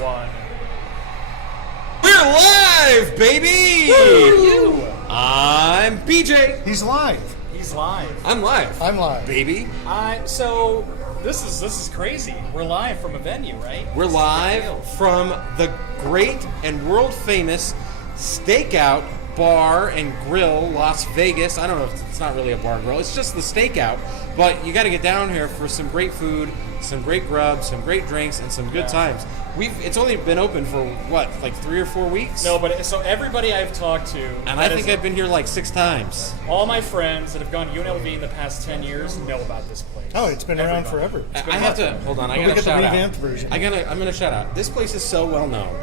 one. We're live, baby! Woo! I'm BJ. He's live. He's live. I'm live. I'm live. Baby. So this is crazy. We're live from a venue, right? We're live from the great and world famous Stakeout Bar and Grill, Las Vegas. I don't know if it's not really a bar and grill. It's just the Stakeout. But you got to get down here for some great food, some great grub, some great drinks, and some good times. It's only been open for what, like 3 or 4 weeks? No, but so everybody I've talked to, And I think I've been here like 6 times. all my friends that have gone to UNLV in the past 10 years know about this place. Oh, it's been around forever. I have to hold on. I Well, gotta we get the shout out. revamped version. I'm gonna shout out. This place is so well known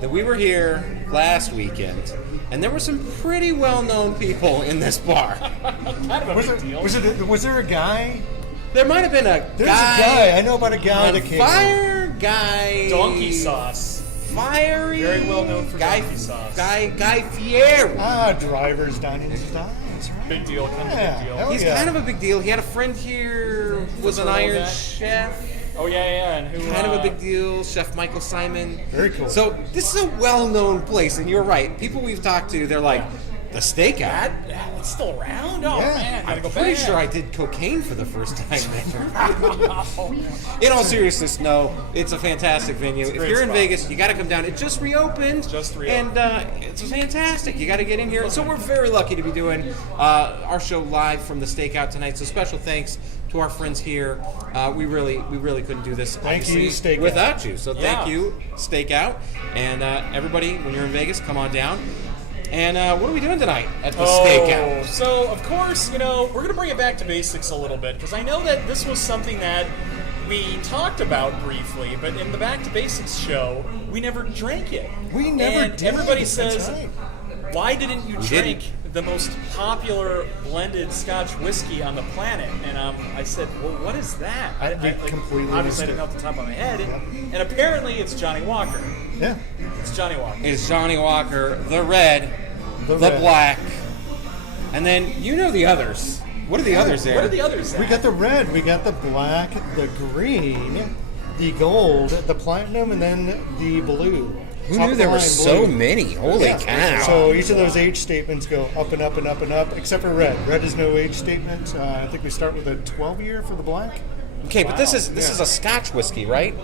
that we were here last weekend, and there were some pretty well known people in this bar. Kind of a big deal. Was there a guy? There might have been a There's a guy. I know about a guy on that came. fire guy. Donkey sauce. Fiery. Very well known for guy, donkey sauce. Guy Fieri. Drivers dining and dies, right? Big deal. Kind of a Yeah, big deal. hell He's yeah. kind of a big deal. He had a friend here, was an Turtle Iron guy. Chef. Oh yeah, and who? Kind of a big deal, Chef Michael Simon. Very cool. So this is a well-known place, and you're right. People we've talked to, they're like, the Stakeout. It's still around. Oh Yeah. man, gotta I'm go pretty back. sure I did cocaine for the first time there. In all seriousness, no, it's a fantastic venue. If great you're in spot. Vegas, you got to come down. It just reopened. Just reopened. And it's fantastic. You got to get in here. So we're very lucky to be doing our show live from the Stakeout tonight. So special thanks to our friends here. We really couldn't do this Thank you, obviously, Stakeout. without you. So thank Yeah. you, Stakeout. And everybody, when you're in Vegas, come on down. And what are we doing tonight at the Stakeout? So, of course, we're going to bring it back to basics a little bit, because I know that this was something that we talked about briefly, but in the Back to Basics show, we never drank it. We never and did. everybody That's says, right. why didn't you We drink didn't. the most popular blended Scotch whiskey on the planet? And I said, well, what is that? We completely obviously, I missed didn't it. know off the top of my head. And apparently, it's Johnnie Walker. Yeah. It's Johnnie Walker. Is Johnnie Walker, the red, the red. black, and then you know the others. What are the others there? What are the others? We got the red, we got the black, the green, the gold, the platinum, and then the blue. Who Top knew of there the were line so blue. many? Holy Yeah. cow. So each of those age statements go up and up and up and up, except for red. Red is no age statement. I think we start with a 12-year for the black. Okay, but this is Yeah. a Scotch whiskey, right?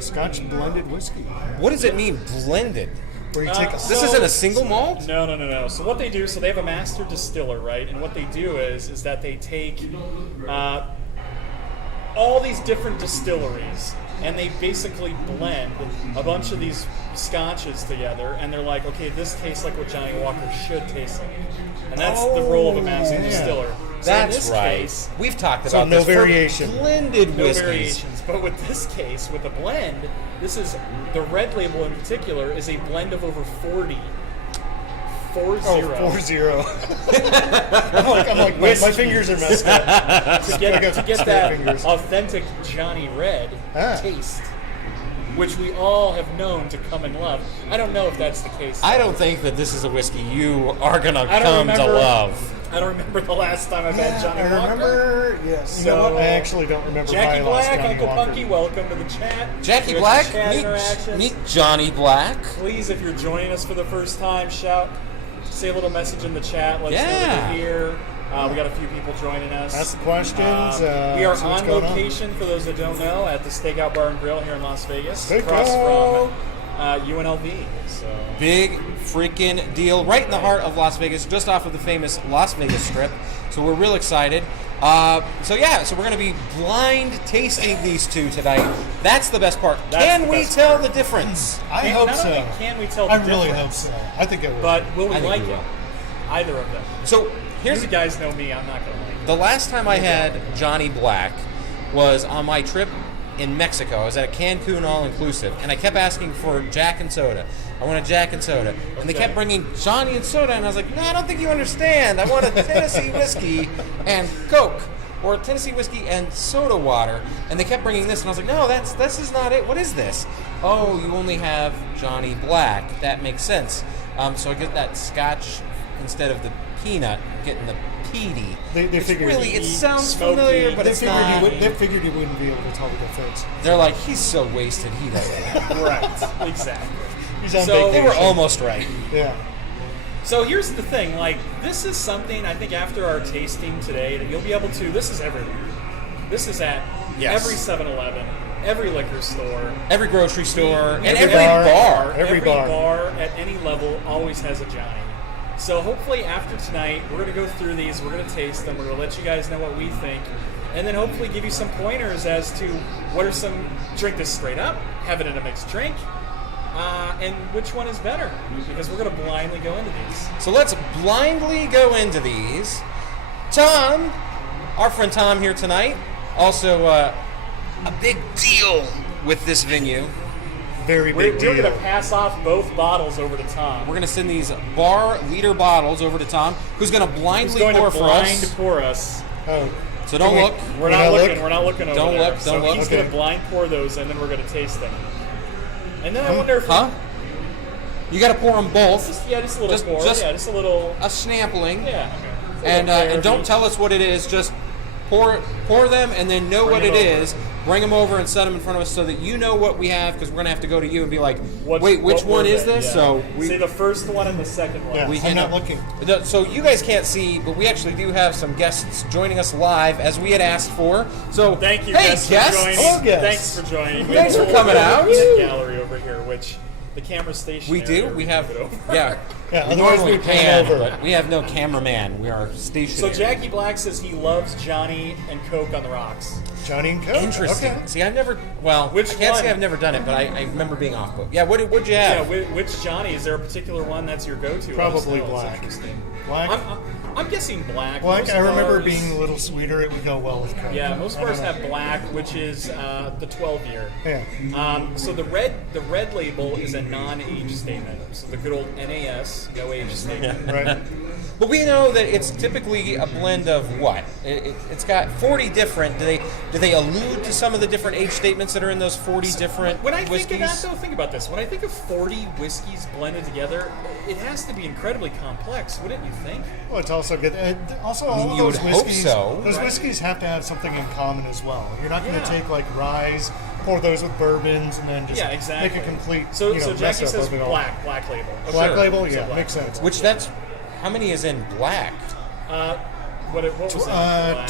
Scotch blended whiskey. What does it mean, blended? Where you take a This isn't a single malt? No. So what they do, so they have a master distiller, right? And what they do is that they take all these different distilleries and they basically blend a bunch of these scotches together, and they're like, okay, this tastes like what Johnnie Walker should taste like. And that's the role of a master yeah. distiller. So in That's this right. case, We've talked So about no this variation. for blended no whiskeys. variations. But with this case, with the blend, this is the red label in particular is a blend of over 40. 40. Oh, 4-0. I'm like my fingers are messed up. to I get, got to get straight that fingers. authentic Johnny Red taste, which we all have known to come and love. I don't know if that's the case. I don't think that this is a whiskey you are going to I don't come to remember- love. I don't remember the last time I've had Johnny I Walker. remember, yes. So- No, I actually don't remember Jackie my last Black, Johnny Uncle Walker. Punky, welcome to the chat. Jackie Here's Black, the chat interactions. meet Johnny Black. Please, if you're joining us for the first time, say a little message in the chat. Let us know that you're here. We got a few people joining us. Ask the questions. We are see what's on going location, for those that don't know, at the Stakeout Bar and Grill here in Las Vegas, Stakeout. across from UNLV. So Big freaking deal. Right in the heart of Las Vegas, just off of the famous Las Vegas Strip. So we're real excited. So we're going to be blind tasting these two tonight. That's the best part. That's Can the we best tell the difference? I hope not so. only can we tell the I really hope difference, so. I think it will. but will we I think like we it? will. Either of them. So here's You guys know me. I'm not going to like it. the last time I had Johnny Black was on my trip in Mexico. I was at a Cancun all-inclusive, and I kept asking for Jack and soda. I want a Jack and soda. And they kept bringing Johnny and soda, and I was like, no, I don't think you understand. I want a Tennessee whiskey and Coke, or a Tennessee whiskey and soda water. And they kept bringing this, and I was like, no, this is not it. What is this? Oh, you only have Johnny Black. That makes sense. So I get that Scotch instead of the peanut. I'm getting the peaty. They It's figured really, it sounds smoky. familiar, but They it's figured, not. they figured you wouldn't be able to tell the difference. They're like, he's so wasted, he doesn't. Right. Exactly. He's on So- vacation. They were almost right. Yeah. So here's the thing, like, this is something I think after our tasting today that you'll be able to, this is everywhere. This is at Yes. every 7-Eleven, every liquor store, Every grocery store, and Every every bar. bar. Every bar. at any level always has a Johnnie. So hopefully after tonight, we're going to go through these, we're going to taste them, we're going to let you guys know what we think, and then hopefully give you some pointers as to what are some, drink this straight up, have it in a mixed drink, and which one is better, because we're going to blindly go into these. So let's blindly go into these. Tom, our friend Tom here tonight, also a big deal with this venue. Very We're big going deal. to pass off both bottles over to Tom. We're going to send these bar liter bottles over to Tom, who's going to He's blindly going pour to for blind us. pour us. Oh. So don't Wait, look. We're Can not I looking. look? We're not looking over Don't there. look, So don't look. he's Okay. going to blind pour those, and then we're going to taste them. And then I wonder if Huh? You got to pour them both. just a little Just- pour. just- Yeah, just a little. A snampling. Yeah. Okay. And don't tell us what it is. Just pour them, and then know Bring what them it over. is. Bring them over and set them in front of us so that you know what we have, because we're gonna have to go to you and be like, What- wait, which what were one is they? this? Yeah. So See the first one and the second one. Yeah. we I'm can, not looking. So you guys can't see, but we actually do have some guests joining us live as we had asked for. So Thank you, hey, guests, guests. for joining. Hello, guests. Thanks for joining. Thanks for We have a coming little out. peanut gallery over here, which the camera station. We do. We have, yeah. Yeah, We otherwise normally we pan pan, over. but we have no cameraman. We are So stationary. Jackie Black says he loves Johnnie and Coke on the rocks. Johnnie and Coke. Interesting. Okay. See, I've never. Well, Which I can't one? say I've never done it, but I remember being off book. Yeah. What'd you Yeah, have? which Johnnie? Is there a particular one that's your go-to? Probably Let us know. It's black. interesting. Black. I'm guessing black. Black, Most I remember bars- being a little sweeter. It would go well with Coke. Yeah, most I don't bars know. have black, which is the 12-year. Yeah. So the red label is a non-age statement. So the good old NAS, no age statement. Right. But we know that it's typically a blend of what? It's got 40 different. Do they allude to some of the different age statements that are in those 40 different When I think whiskeys? of that, though, think about this. When I think of 40 whiskeys blended together, it has to be incredibly complex, wouldn't you think? Well, it's also good. Also, all mean, of you those would hope whiskeys, so. those Right. whiskeys have to have something in common as well. You're not going to Yeah. take like ryes, pour those with bourbons, and then just Yeah, exactly. make a complete So mess Jackie up says of it all. black label. Black Sure. label, So yeah, black makes label. sense. Which that's how many is in black? What was it? Black.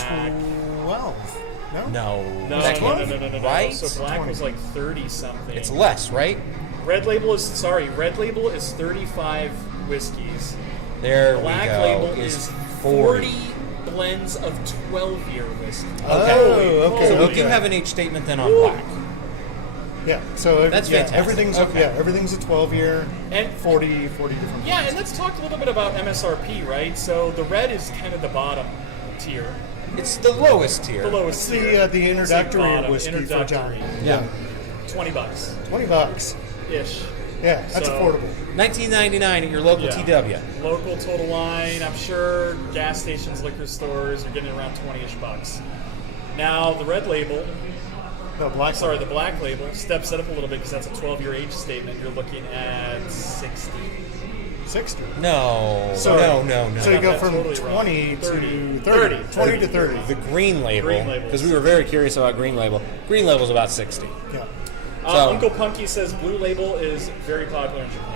12. No? No. No, That no, can't no, be no. right. So black was like 30 something. It's less, right? Red label is 35 whiskeys. There Black we go. label is is 40. 40 blends of 12-year whiskey. Okay. So we okay. do have an age statement then on black. Yeah, so That's yeah, fantastic. everything's Okay. everything's a 12-year, And 40 different. yeah, and let's talk a little bit about MSRP, right? So the red is kind of the bottom tier, It's the lowest tier. the It's lowest the tier. the It's introductory bottom, whiskey for introductory. Johnnie. Yeah. $20 $20 ish. Yeah, that's So- affordable. $19.99 at your local Yeah. TW. Local Total Wine. I'm sure gas stations, liquor stores are getting around 20-ish bucks. Now the red label, No, black. the black label steps it up a little bit because that's a 12-year age statement. You're looking at 60. 60. No. So no. So you got go that from totally wrong. 20 to 30. 30. 20 to 30. The green label, Green label. because we were very curious about green label. Green label's about 60. Yeah. So- Uncle Punky says Blue Label is very popular in Japan.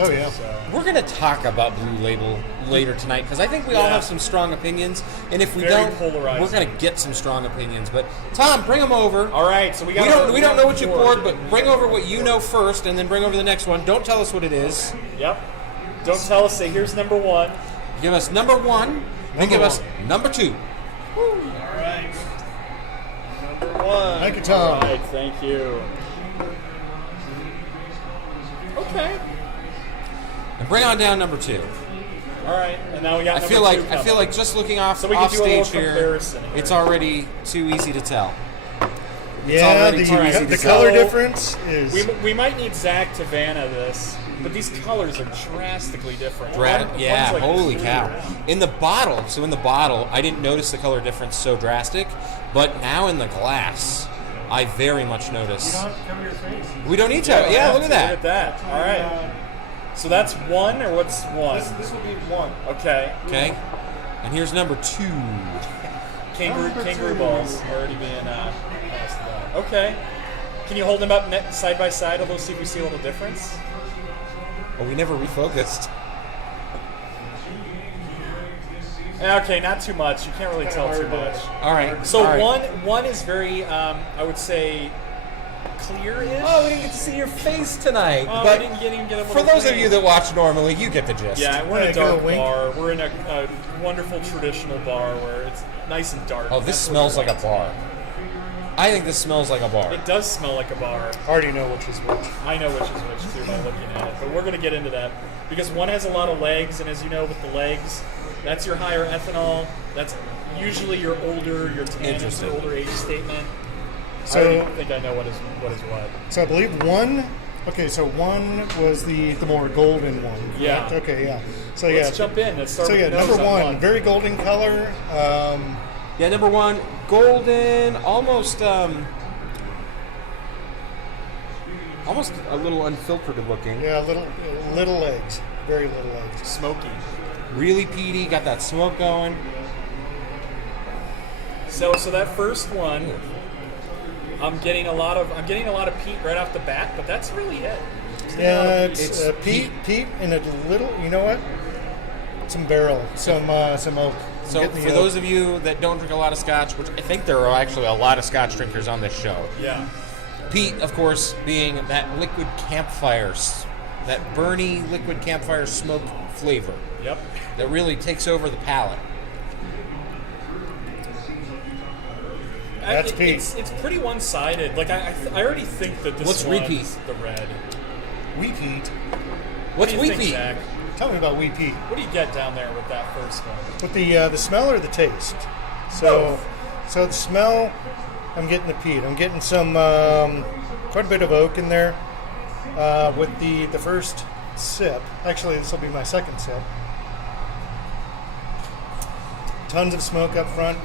Oh yeah. So We're going to talk about Blue Label later tonight because I think we all Yeah. have some strong opinions, and if we Very don't, polarizing. we're going to get some strong opinions. But Tom, bring them over. all right, so we We got. don't know what you poured, but bring over what you know first, and then bring over the next one. Don't tell us what it is. Yep. Don't tell us. Say here's number one. Give us number one, then give us number two. All right. Number one. Thank you, Tom. All right, thank you. Okay. And bring on down number two. All right, and now we got. I number feel like two I feel like just looking off So we can off do a little stage here, comparison here. it's already too easy to tell. Yeah, already too easy the to color tell. difference is. We might need Zach to Vanna this, but these colors are drastically different. One's Yeah, like holy clear. cow. In the bottle, I didn't notice the color difference so drastic, but now in the glass, I very much notice. Cover your face. We don't need to. Yeah, look at Look that. at that. All right. So that's one, or what's one? This will be one. Okay. Okay. And here's number 2. Kangaroo balls already being passed out. Okay. Can you hold them up side by side a little, see if we see a little difference? Oh, we never refocused. Okay, not too much. You can't really tell too much. All right. So all right. one is very, I would say, clear-ish. Oh, we didn't get to see your face tonight. Oh, but we didn't even get a for those of you that watch normally, you get the gist. Yeah, we're in a Can I dark go wink? bar. We're in a wonderful traditional bar where it's nice and dark. Oh, this That's what smells we like a want. bar. I think this smells like a bar. It does smell like a bar. I already know which is which. I know which is which too by looking at it, but we're going to get into that because one has a lot of legs, and as you know, with the legs, that's your higher ethanol. That's usually your older, your tannins, Interesting. your older age statement. So- I already think I know what is what. So I believe one. Okay, so one was the more golden one. Yeah. correct? Okay, yeah. So Let's yeah. jump in. Let's start So with yeah, the nose number on one, very golden color. Yeah, number 1, golden, almost a little unfiltered looking. Yeah, little legs, very little legs. Smoky. Really peaty, got that smoke going. So that first one, I'm getting a lot of peat right off the bat, but that's really it. Yeah, It's it's peat, and a little. You know what? Some barrel, some oak. I'm So getting for the those oak. of you that don't drink a lot of scotch, which I think there are actually a lot of scotch drinkers on this show, Yeah. peat, of course, being that liquid campfire, that burny liquid campfire smoke flavor Yep. that really takes over the palate. That's peat. It's pretty one-sided. Like I already think that this What's one's repeat? the red. wheat peat. What's What do you wheat think, peat? Zach? Tell me about wheat peat. What do you get down there with that first one? With the smell or the taste? So, so the smell, I'm getting the peat. I'm getting some quite a bit of oak in there. With the first sip, actually this will be my second sip. Tons of smoke up front.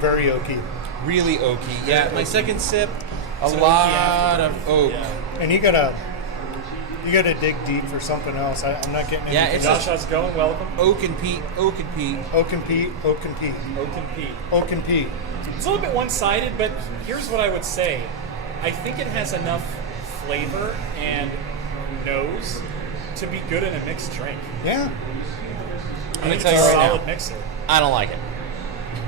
Very oaky, Really oaky. Yeah, my second sip, a It's an oaky lot aftertaste. of oak. Yeah. and you gotta dig deep for something else. I'm not getting Yeah, anything. it's Josh, how's it going? Welcome. Oak and peat, oak and peat. oak and peat, oak and peat, Oak and peat. oak and peat. It's a little bit one-sided, but here's what I would say. I think it has enough flavor and nose to be good in a mixed drink. Yeah, I'm I gonna think tell you it's a right solid now, mixer. I don't like it.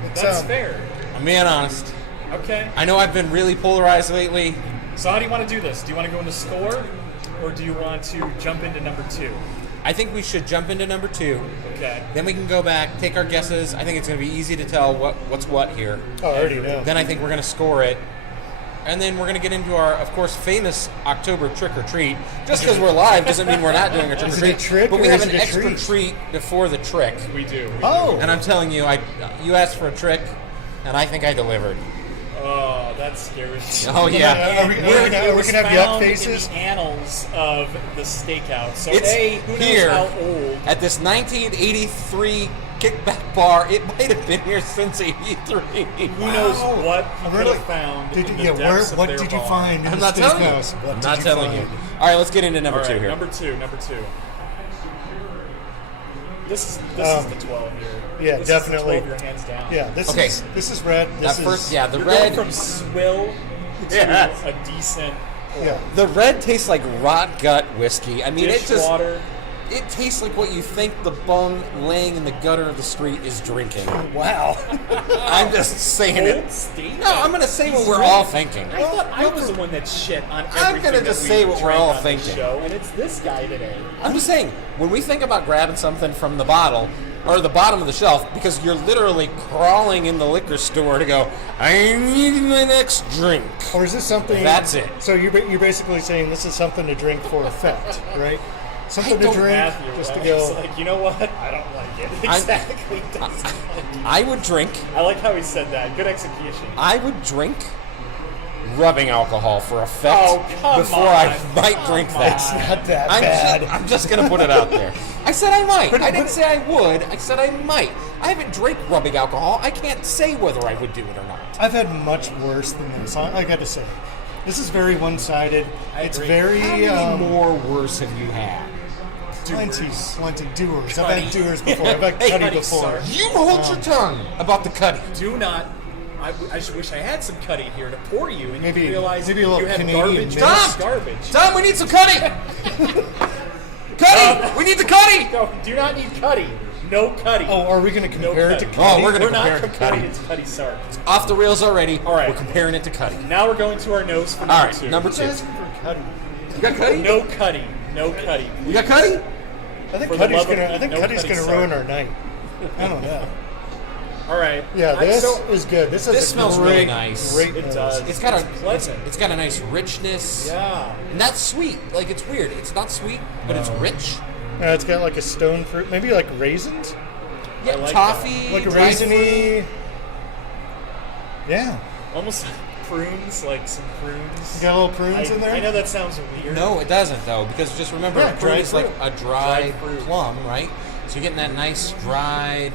it's That's fair. I'm being honest. Okay. I know I've been really polarized lately. So how do you want to do this? Do you want to go into score, or do you want to jump into number 2? I think we should jump into number 2. Okay. Then we can go back, take our guesses. I think it's going to be easy to tell what's what here. Oh, I already know. Then I think we're going to score it. And then we're going to get into our, of course, famous October trick or treat. Just because we're live doesn't mean we're not doing a trick or Is it a treat. trick But we or have is an it a extra treat? treat before the trick. We do. Oh, And I'm telling you, you asked for a trick, and I think I delivered. Oh, that scares me. Oh yeah. Are we It gonna was have yuck found faces? in the annals of the stakeout. So It's who knows here how old? at this 1983 kickback bar. It might have been here since '83. Who knows what he could Really? have found Did in you, the yeah, depths of what their did you bar. find in I'm the not telling you. steakhouse? What I'm did not you telling find? you. All right, let's get into number All 2 right, here. Number two. This is the 12 here. Yeah, This definitely. Is the 12 your hands down. Yeah, this Okay. is red. This That first, yeah, the You're red. going from swill to Yes. a decent Yeah. The red tastes like rot gut whiskey. I mean, it just dishwater. it tastes like what you think the bum laying in the gutter of the street is drinking. Wow. I'm just saying Old it. State? No, I'm gonna say what He's we're right. all thinking. I thought I was the one that shit on everything I'm gonna that just we say what we're drank all on this thinking. show, and it's this guy today. I'm just saying, when we think about grabbing something from the bottle or the bottom of the shelf, because you're literally crawling in the liquor store to go, I need my next drink. Or is this something? That's it. So you're basically saying this is something to drink for effect, right? Something to don't- drink Matthew, just to it's go. like, you know what? I don't like it. Exactly. Doesn't like it. I would drink. I like how he said that. Good execution. I would drink rubbing alcohol for effect Oh, come before I on. might drink that. It's not that I'm bad. I'm just gonna put it out there. I said I might. But- I didn't but- say I would. I said I might. I haven't drank rubbing alcohol. I can't say whether I would do it or not. I've had much worse than this. I got to say, this is very one-sided. It's agree. very. How many more worse have you had? Plenty doers. I've Cuddy. had doers before. I've had Hey, cuddy Cuddy, before. sir. You hold your tongue about the cuddy. Do not. I wish I had some cuddy here to pour you, and Maybe- you realize maybe a little you have Canadian garbage. mist. Tom! Garbage. Tom, we need some cuddy. Cuddy, we need the cuddy. No, do not need cuddy. No cuddy. Oh, are we going to compare it to cuddy. cuddy? Oh, we're gonna We're not compare it to comparing cuddy. it to cuddy, sorry. Off the rails already. All right. We're comparing it to cuddy. Now we're going to our nose for All number right, two. number two. Asking for cuddy. You got cuddy? No cuddy. No cuddy. You got cuddy? I think For the cuddy's love of going to. I Pete, think no cuddy's cuddy, going to sir. ruin our night. I don't know. All right. Yeah, this is good. This This smells really nice. Great It nose. does. It's got a pleasant. It's got a nice richness. Yeah. And that's sweet. Like it's weird. It's not sweet, but it's rich. It's got like a stone fruit, maybe like raisins, Yeah, like toffee, like a dried raisiny. Yeah, Almost like prunes, like some prunes. you got little prunes in there. I know that sounds weird. No, it doesn't though, because just remember, Yeah, a prune dried is like fruit. a dried fruit. plum, right? So you're getting that nice dried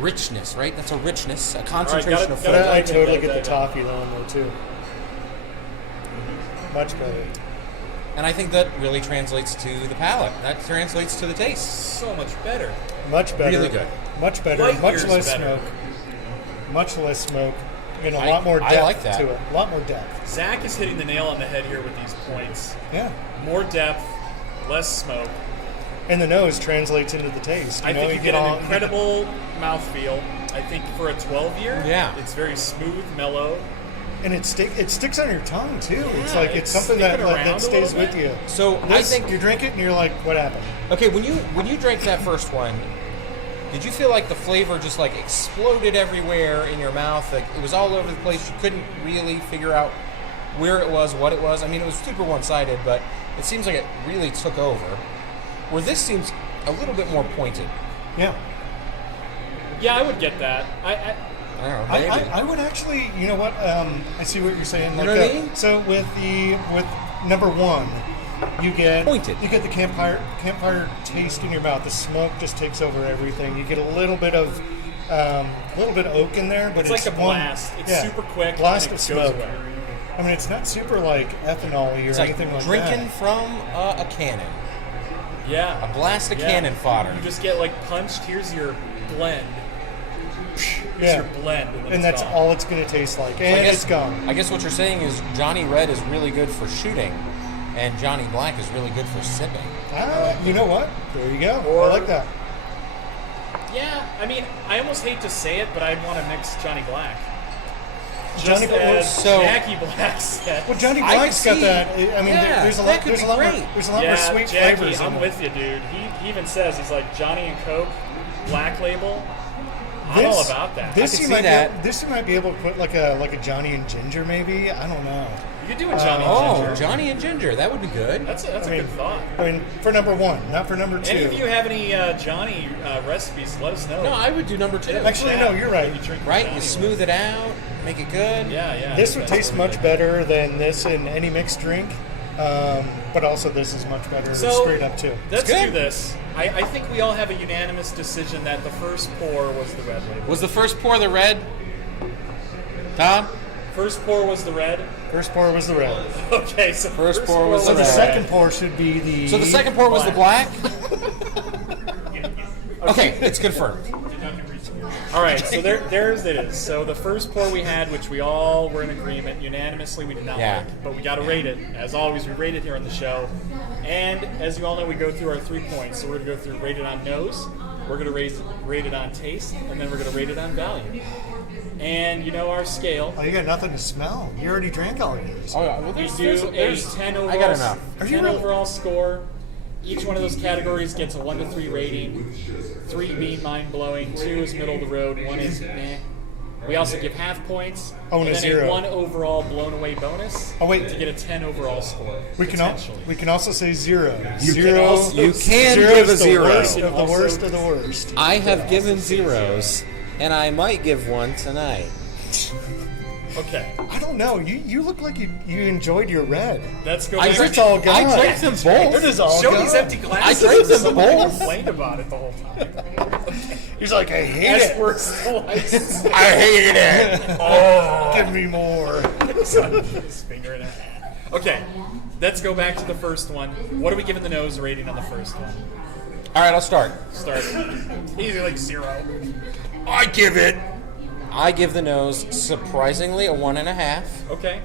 richness, right? That's a richness, a got concentration it, of got flavor. it. I totally Dive in, get the dive in. toffee though in there too. Much better. And I think that really translates to the palate. That translates to the taste. So much better. Much better. Really good. Much better. Light much years less better. smoke. Much less smoke. And a I- lot more I depth like that. to it. A lot more depth. Zach is hitting the nail on the head here with these points. Yeah. More depth, less smoke. And the nose translates into the taste. I think you get an incredible mouthfeel. I think for a 12-year, Yeah. it's very smooth, mellow. And it sticks on your tongue too. It's Yeah, like it's it's something that sticking around a that stays little with bit. you. So I This, think you drink it and you're like, what happened? okay, when you drank that first one, did you feel like the flavor just like exploded everywhere in your mouth? Like it was all over the place. You couldn't really figure out where it was, what it was. I mean, it was super one-sided, but it seems like it really took over. Where this seems a little bit more pointed. Yeah. Yeah, I would get that. I don't know. Maybe. I would actually, you know what? I see what you're saying. You know what I mean? So with number one, you get Pointed. You get the campfire taste in your mouth. The smoke just takes over everything. You get a little bit of oak in there, but It's like a one- blast. It's yeah, super quick. blast and of it goes smoke. away. I mean, it's not super like ethanol-y or It's like anything like drinking that. from a cannon. Yeah. A blast of Yeah. cannon fodder. You just get like punched. Here's your blend. Here's Yeah. your blend. And, then And it's that's gone. all it's going to taste like, and it's gone. I guess what you're saying is Johnny Red is really good for shooting, and Johnny Black is really good for sipping. You know what? There you go. Or- I like that. Yeah, I mean, I almost hate to say it, but I'd want to mix Johnny Black. Johnny Just as so- Jackie Black said. Well, Johnny I could Black's got see- that. I mean, yeah, there's a that lot. could There's be a lot more. great. There's a lot Yeah, more sweet Jackie, flavors I'm in with it. you, dude. He even says, he's like, Johnny and Coke, Black Label. I'm all about that. This I could you see might that. this you might be able to put like a Johnny and Ginger maybe. I don't know. You could do a Johnny Oh, and Ginger. Johnny and Ginger, that would be good. That's a I mean, good thought. I mean, for number one, not for number two. Any of you have any Johnny recipes, let us know. No, I would do number two. Actually, no, you're right. When you drink Right? Johnny You smooth it out, make it good. Yeah, yeah. This would That's taste really much good. better than this in any mixed drink, but also this is much better So, straight up too. Let's good. do this. I think we all have a unanimous decision that the first pour was the red label. Was the first pour the red? Tom? First pour was the red. First pour was the red. Okay, so First pour was So the the red. second pour should be the. So the second pour was the black? Okay. Okay, it's confirmed. All right, so there's it is. So the first pour we had, which we all were in agreement unanimously, we did not Yeah. like, but we got to rate it. As always, we rate it here on the show. And as you all know, we go through our 3 points. So we're going to go through rate it on nose, we're going to rate it on taste, and then we're going to rate it on value. And you know our scale. Oh, you got nothing to smell. You already drank all yours. Oh, yeah. Well, We do a 10 overall. I got enough. Are you 10 really- overall score. Each one of those categories gets a 1 to 3 rating. 3 being mind blowing, 2 is middle of the road, 1 is meh. We also give half points, Oh, and a then 0. a 1 overall blown away bonus. Oh, wait. to get a 10 overall score. We can potentially. also say 0. You can Zero. also- You can Zero give a is the 0. worst You of can the also- worst of the worst. I have given zeros, and I might give one tonight. Okay, I don't know. You look like you enjoyed your red. let's go I back. drank, It's all gone. I drank them It both. is all Show gone. these empty glasses. I drank them Somebody both. complained about it the whole time. He's like, I hate That's it. worse than license. I hated it. Oh, give me more. His finger in it. Okay, let's go back to the first one. What are we giving the nose rating on the first one? All right, I'll start. Start. Easy, like 0. I give the nose surprisingly a 1.5. Okay.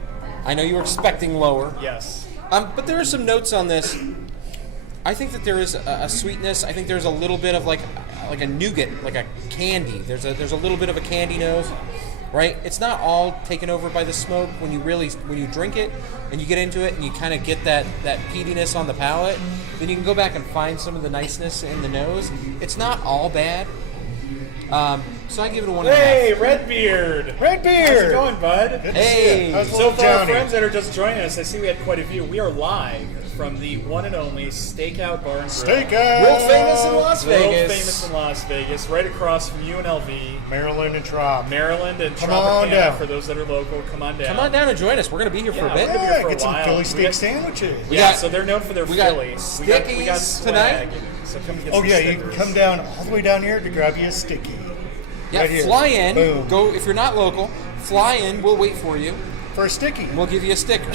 I know you were expecting lower. Yes. But there are some notes on this. I think that there is a sweetness. I think there's a little bit of like a nougat, like a candy. There's a little bit of a candy nose, right? It's not all taken over by the smoke when you drink it and you get into it and you kind of get that peatiness on the palate. Then you can go back and find some of the niceness in the nose. It's not all bad. So I give it a 1.5. Hey, Redbeard! Redbeard! How's it going, bud? Good to see you. How's So little for our Johnnie? friends that are just joining us, I see we had quite a few. We are live from the one and only Stakeout Bar and Grill. Stakeout! World famous in Las World Vegas. famous in Las Vegas, right across from UNLV, Maryland and Trop. Maryland, and Come on Tropicana. down. For those that are local, come on down. Come on down and join us. We're going to be here for a bit. we're gonna be here Yeah, for a get some while. Philly We steak got- sandwiches. We Yeah, got- so they're known for their we got Philly. We got stickies swag. tonight. So come get Oh some yeah, you stickers. can come down all the way down here to grab you a sticky. Yeah, Right here. fly in. Boom. Go if you're not local. Fly in. We'll wait for you. For a sticky. We'll give you a sticker.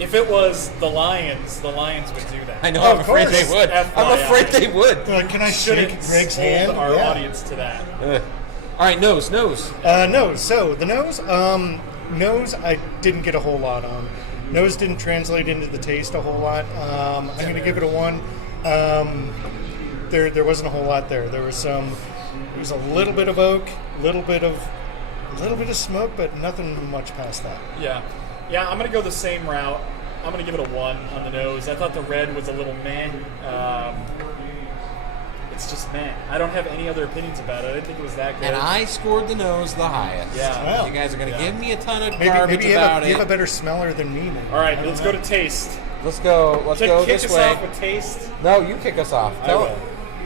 If it was the Lions would do that. I know. Oh, I'm of afraid course. they would. I'm FYI. afraid they would. Like, can I Shouldn't shake Greg's hold hand? our Yeah. audience to that. Ugh. All right, nose. Nose. So the nose, I didn't get a whole lot on. Nose didn't translate into the taste a whole lot. I'm going to give it a 1. There wasn't a whole lot there. There was a little bit of oak, a little bit of smoke, but nothing much past that. Yeah. I'm gonna go the same route. I'm gonna give it a 1 on the nose. I thought the red was a little meh. It's just meh. I don't have any other opinions about it. I didn't think it was that good. And I scored the nose the highest. Yeah. Well, You guys are going to yeah. give me a ton of Maybe garbage you about have a it. better smeller than me. Maybe. All right, I don't let's know. go to taste. Let's go Kick this us way. off with taste. No, you kick us off. I Tell will.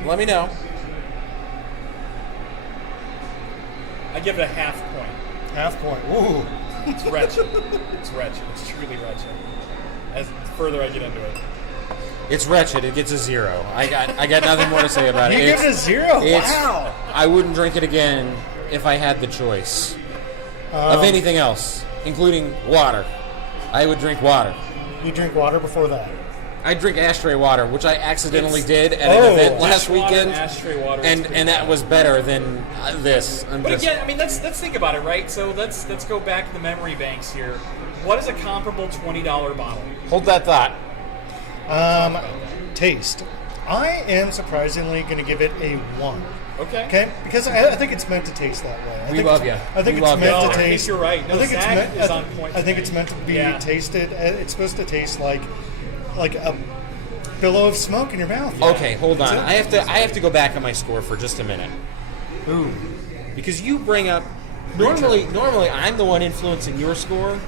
Let me know. I give it a half point. Half point. Ooh. It's wretched. It's truly wretched. As further I get into it. It's wretched. It gets a 0. I got nothing more to say about You it. give it a 0? It's- Wow. I wouldn't drink it again if I had the choice of anything else, including water. I would drink water. You drink water before that. I drink ashtray water, which I accidentally It's- did at an event last Dishwater weekend, ashtray water is pretty and that bad. was better than this. But again, I mean, let's think about it, right? So let's go back to the memory banks here. What is a comparable $20 bottle? Hold that thought. Taste. I am surprisingly going to give it a 1. Okay. Okay, because I think it's meant to taste that way. I We think love ya. I think We it's love meant ya. to No, I think taste. you're right. No, I think it's Zach meant. is on point I think tonight. it's meant to be Yeah. tasted. It's supposed to taste like a billow of smoke in your mouth. Okay, hold on. That's I have to go back on my score for just a minute. Ooh. Because you bring up normally I'm the one influencing your score.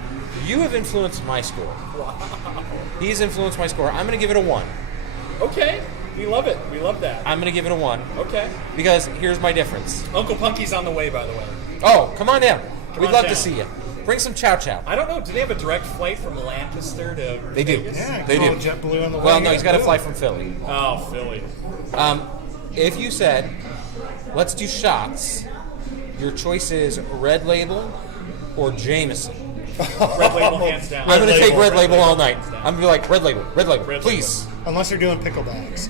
You have influenced my score. He's influenced my score. I'm going to give it a 1. Okay. We love it. We love that. I'm going to give it a 1 Okay. because here's my difference. Uncle Punky's on the way, by the way. Oh, come on down. Come We'd on love down. to see you. Bring some chow chow. I don't know. Do they have a direct flight from Lancaster to They do. Vegas? Yeah, They call do. JetBlue on the way. Well, no, he's got to Boom. fly from Philly. Oh, Philly. If you said, let's do shots, your choice is Red Label or Jameson. Red Label, hands down. I'm going to take Label, Red Red Label Label, all night. hands down. I'm going to be like, Red Label, Red please. Unless you're doing picklebacks.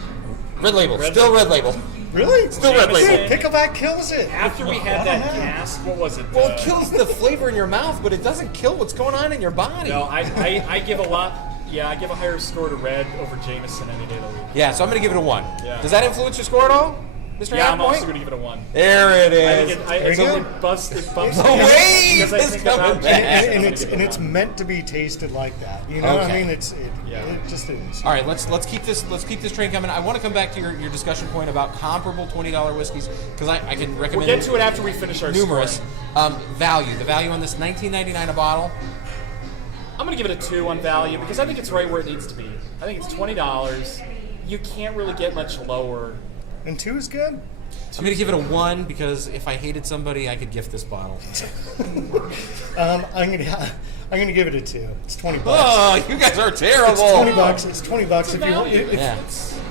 Red Label, Red still Label. Red Label. Really? Still Red Jameson. Label. Pickleback kills it. After we had that cask, what was it? Well, it kills the flavor in your mouth, but it doesn't kill what's going on in your body. No, I give a lot. Yeah, I give a higher score to Red over Jameson any day of the week. Yeah, so I'm going to give it a 1. Yeah. Does that influence your score at all, Mr. Yeah, I'm Halfpoint? also going to give it a 1. There it I is. think There it you go. it bumps The me wave because I is think coming about back. Jameson, I'm and gonna it's give it and a it's 1. meant to be tasted like that. You know, Okay. I mean, it just is. All right, let's keep this train coming. I want to come back to your discussion point about comparable $20 whiskeys because I can recommend We'll get to it after we finish our numerous scoring. value. The value on this $19.99 a bottle. I'm going to give it a 2 on value because I think it's right where it needs to be. I think it's $20. You can't really get much lower. And 2 is good. I'm going to give it a 1 because if I hated somebody, I could gift this bottle. I'm gonna give it a 2. It's $20. Oh, you guys are terrible. It's $20. It's $20 if you want. Yeah.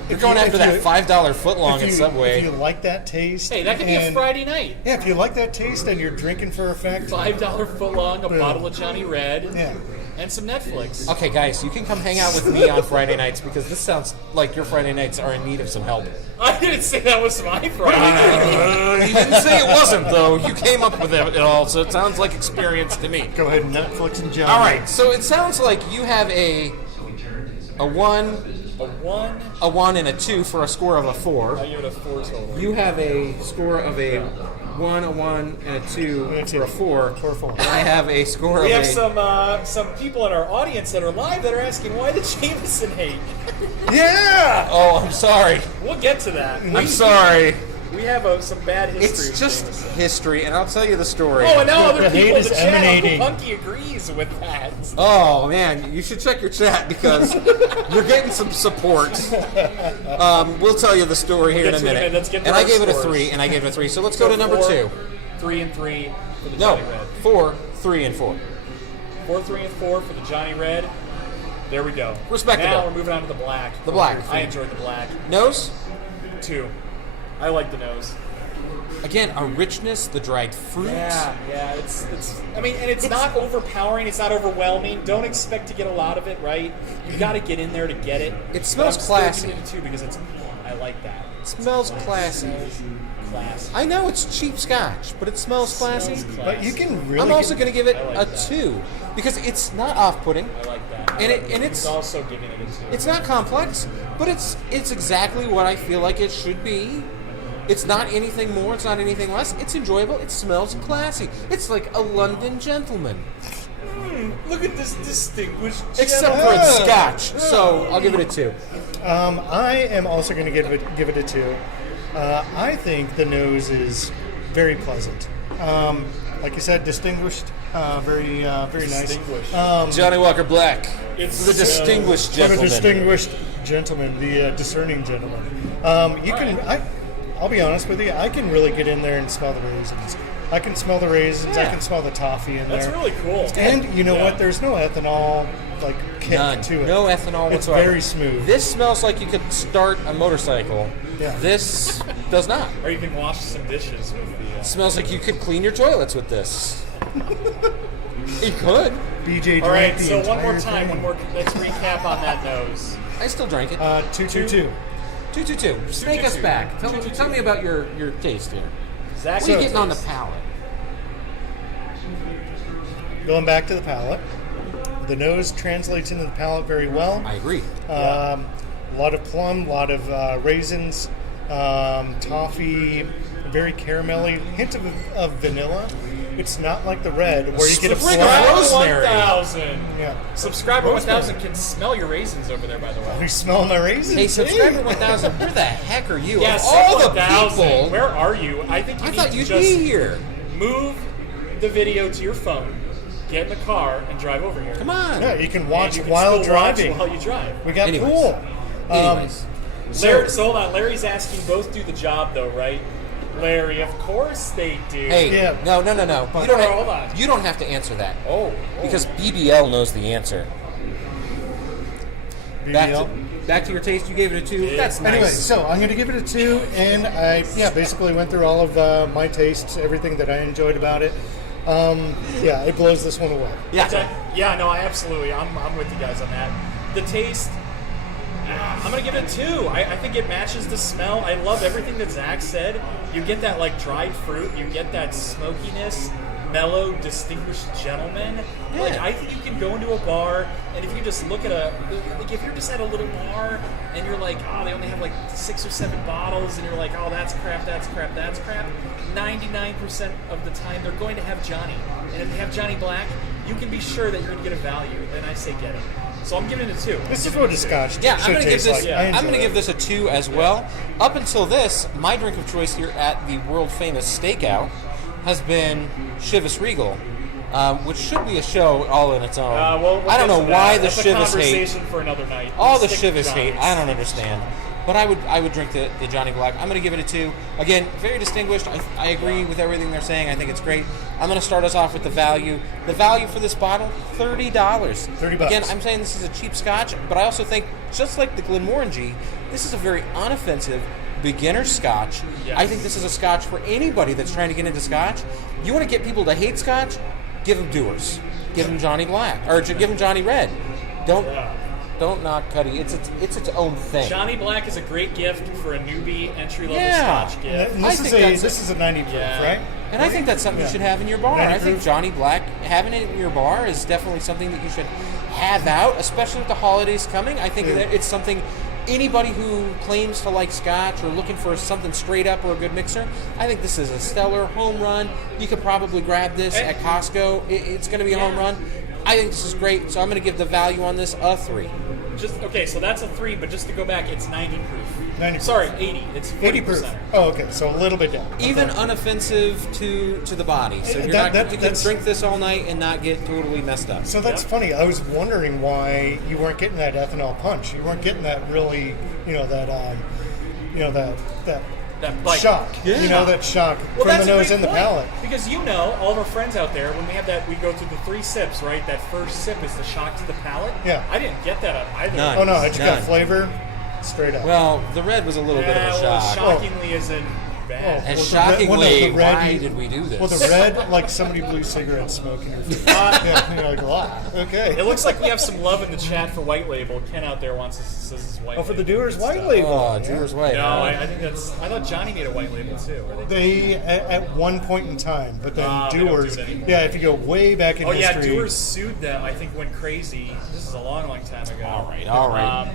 You're if going you- after if that you- $5 footlong if at you Subway. like that taste, Hey, that could be a and- Friday night. Yeah, if you like that taste and you're drinking for effect, $5 foot long, a Boom. bottle of Johnnie Red, yeah, And some Netflix. Okay, guys, you can come hang out with me on Friday nights because this sounds like your Friday nights are in need of some help. I didn't say that was my Friday night. You didn't say it wasn't, though. You came up with it all, so it sounds like experience to me. Go ahead and Netflix and Johnnie. All right, so it sounds like you have a 1, A 1. and a 2 for a score of a 4. I give it a 4 total. You have a score of a 1, a 1, and a 2 for a 4. And I have a score We of have some people in our audience that are live that are asking why the Jameson hate. Yeah! Oh, I'm sorry. We'll get to that. I'm sorry. We have some bad history. It's of just Jameson. history, and I'll tell you the story. Oh, and now other The hate people in is the chat, emanating. Uncle Punky agrees with that. Oh, man, you should check your chat because you're getting some support. We'll tell you the story here in a minute. Let's get to and I our gave it a scores. 3, and I gave it a 3. So let's go to number 2. 3 and 3 for the No, Johnnie Red. 4, 3, and 4. 4, 3, and 4 for the Johnnie Red. There we go. Respectable. Now we're moving on to the black. The black. I enjoyed the black. Nose? 2. I like the nose. Again, a richness, the dried fruit. Yeah. It's. I mean, and it's not overpowering. It's not overwhelming. Don't expect to get a lot of it, right? You got to get in there to get it. It smells but I'm classy. Still giving it a 2 because it's. I like that. It smells classy. Classy. I know it's cheap scotch, but it smells classy. Smells But you can really. I'm also going to give it I like a that. 2 because it's not off-putting. I like that. And it's also giving it a 2. It's not complex, but it's exactly what I feel like it should be. It's not anything more, it's not anything less. It's enjoyable, it smells classy. It's like a London gentleman. Look at this distinguished. Except for it's scotch. So I'll give it a 2. I am also going to give it a 2. I think the nose is very pleasant. Like you said, distinguished, very nice. Distinguished. Johnnie Walker Black. It's the distinguished What a gentleman. distinguished gentleman, the discerning gentleman. I'll be honest with you, I can really get in there and smell the raisins. I can smell the raisins, I Yeah. can smell the toffee in That's there. really cool. And you know Yeah. what? There's no ethanol kick None. to it. No ethanol It's whatsoever. very smooth. This smells like you could start a motorcycle. Yeah. This does not. Or you can wash some dishes with the. It smells like you could clean your toilets with this. You could. BJ drank All right, the so one more entire time. thing. Let's recap on that nose. I still drank it. 222. 222. Snake us 222. back. Tell me about your taste here. Zach, What are you getting on the palate? Going back to the palate, the nose translates into the palate very well. I agree. A lot of plum, a lot of raisins, toffee, very caramelly, hint of vanilla. It's not like the red where you get a Subscriber flat. rosemary. 1000. Yeah. Subscriber Rosemary. 1000 can smell your raisins over there, by the way. You smell my raisins? Hey, subscriber 1000, where the heck are you? Yeah, Of all the 1000. people, Where are you? I think you I need thought to you'd just be here. move the video to your phone, get in the car, and drive over here. Come on. Yeah, you can And watch you can while still driving. Watch while you drive. We got Anyways. pool. Anyways, So hold on. Larry's asking both do the job, though, right? Larry, of course they do. hey, Yeah. no. You don't, Hold on. you don't have to answer that. Oh. Because BBL knows the answer. BBL. Back to your taste, you gave it a 2. Yeah. That's nice. Anyway, so I'm going to give it a 2, and I basically went through all of my tastes, everything that I enjoyed about it. It blows this one away. Yeah. No, I'm with you guys on that. The taste, I'm gonna give it a 2. I think it matches the smell. I love everything that Zach said. You get that like dried fruit. You get that smokiness. Mellow, distinguished gentleman. Yeah. Like I think you can go into a bar and if you just look at if you're just at a little bar and you're like, oh, they only have like 6 or 7 bottles, and you're like, oh, that's crap. 99% of the time they're going to have Johnnie, and if they have Johnnie Black, you can be sure that you're going to get a value. And I say get it. So I'm giving it a 2. This is what a scotch Yeah, should I'm gonna give taste this. like. I I'm enjoy gonna it. give this a 2 as well. Up until this, my drink of choice here at the world famous Stakeout has been Chivas Regal, which should be a show all in its own. We'll I don't get know to why that. the That's a Chivas hate. conversation for another night. All the Stick with Chivas hate. Johnnies. I don't understand. But I would drink the Johnnie Black. I'm going to give it a 2. Again, very distinguished. I agree with everything they're saying. I think it's great. I'm going to start us off with the value. The value for this bottle, $30. $30. Again, I'm saying this is a cheap scotch, but I also think, just like the Glenmorangie, this is a very unoffensive beginner scotch. Yes. I think this is a scotch for anybody that's trying to get into scotch. You want to get people to hate scotch? Give them Doers. give him Johnny Black or give him Johnny Red. Don't knock Cuddy. It's its own thing. Johnny Black is a great gift for a newbie entry level Yeah. Scotch gift. And this is a 90 proof, right? And I think that's something you should have in your bar. 90 I think proof. Johnny Black, having it in your bar is definitely something that you should have out, especially with the holidays coming. I think that it's something anybody who claims to like Scotch or looking for something straight up or a good mixer, I think this is a stellar home run. You could probably grab this at Costco. It's going to be a home run. I think this is great, so I'm going to give the value on this a 3. Okay, so that's a 3, but just to go back, it's 90 proof. 90 proof. Sorry, 80. It's 80 proof. 40%. Oh, okay, so a little bit down. Even unoffensive to the body, so you can drink this all night and not get totally messed up. So that's funny. I was wondering why you weren't getting that ethanol punch. You weren't getting that really, That bite. shock. Yeah. That shock Well, from that's the a nose great and the point, palate. because all of our friends out there, when we have that, we go through the 3 sips, right? That first sip is the shock to the palate. Yeah. I didn't get that on either. None. Oh no, I just got None. flavor straight up. Well, the red was a little bit of a well, shock. shockingly isn't bad. And Well, shockingly, the red- why did we do this? Well, the red, like somebody blew cigarette smoke in your face. Yeah, you're like, wow, okay. It looks like we have some love in the chat for White Label. Ken out there says it's White Label. Oh, for the Dewar's Good White stuff. Label. Oh, Yeah. Dewar's White. No, I think that's. I thought Johnny made a White Label too. Or They at one point in time, but then they don't do Dewar's. it anymore. Yeah, if you go way back in Oh yeah, history. Dewar's sued them. I think went crazy. This is a long time ago. All right.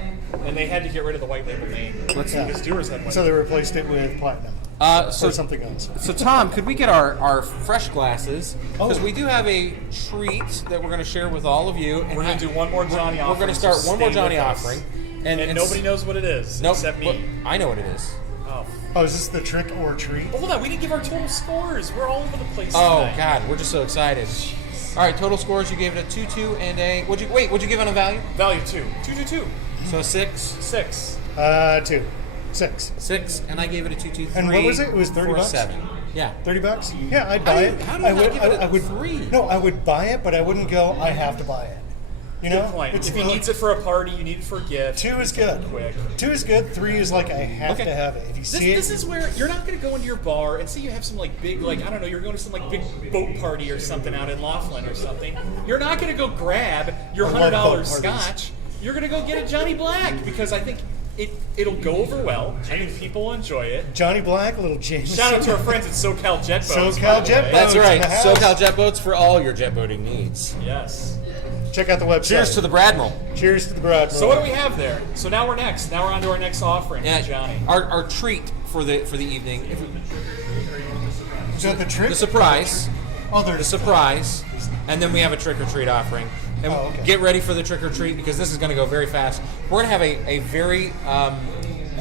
And they had to get rid of the White Label name because Dewar's had White So they Label. replaced it with platinum So or something else. So Tom, could we get our fresh glasses? Because Oh. we do have a treat that we're going to share with all of you. And We're going to do one more Johnny offering. We're going to start so one more stay Johnny with us. offering. And nobody knows what it is except me. I know what it is. Oh. Oh, is this the trick or treat? Hold on, we didn't give our total scores. We're all over the place Oh tonight. God, we're just so excited. All right, total scores. You gave it a 2-2 and a. What'd you give it on a value? Value 2. 2. So 6. 6. 2, 6, 6, and I gave it a 2-2. And what was it? It was 30 for a bucks? 7. Yeah. $30. Yeah, I'd buy it. How do you not give it a 3? No, I would buy it, but I wouldn't go. I have to buy it. You know, Good point. It's If he like- needs it for a party, you need it for a gift. 2 is good. Quick. 2 is good. 3 is like I have to have it. If you see This it, is where you're not going to go into your bar and say you have some like big, like I don't know, you're going to some like big boat party or something out in Laughlin or something. You're not going to go grab your I love boat $100 parties. scotch. You're going to go get a Johnny Black because I think it'll go over well. I think people will enjoy it. Johnny Black, a little Jameson. Shout out to our friends at SoCal Jet Boats. SoCal by the Jet way. Boats. That's right. in the house. SoCal Jet Boats for all your jet boating needs. Yes. Check out the website. Cheers to the Bradmill. Cheers to the Broad. So what do we have there? So now we're next. Now we're on to our next offering, Yeah, Johnny. Our treat for the evening. Is that the trick? The surprise. Oh, The there's surprise. And then we have a trick or treat offering. And Oh, okay. get ready for the trick or treat because this is going to go very fast. We're going to have a very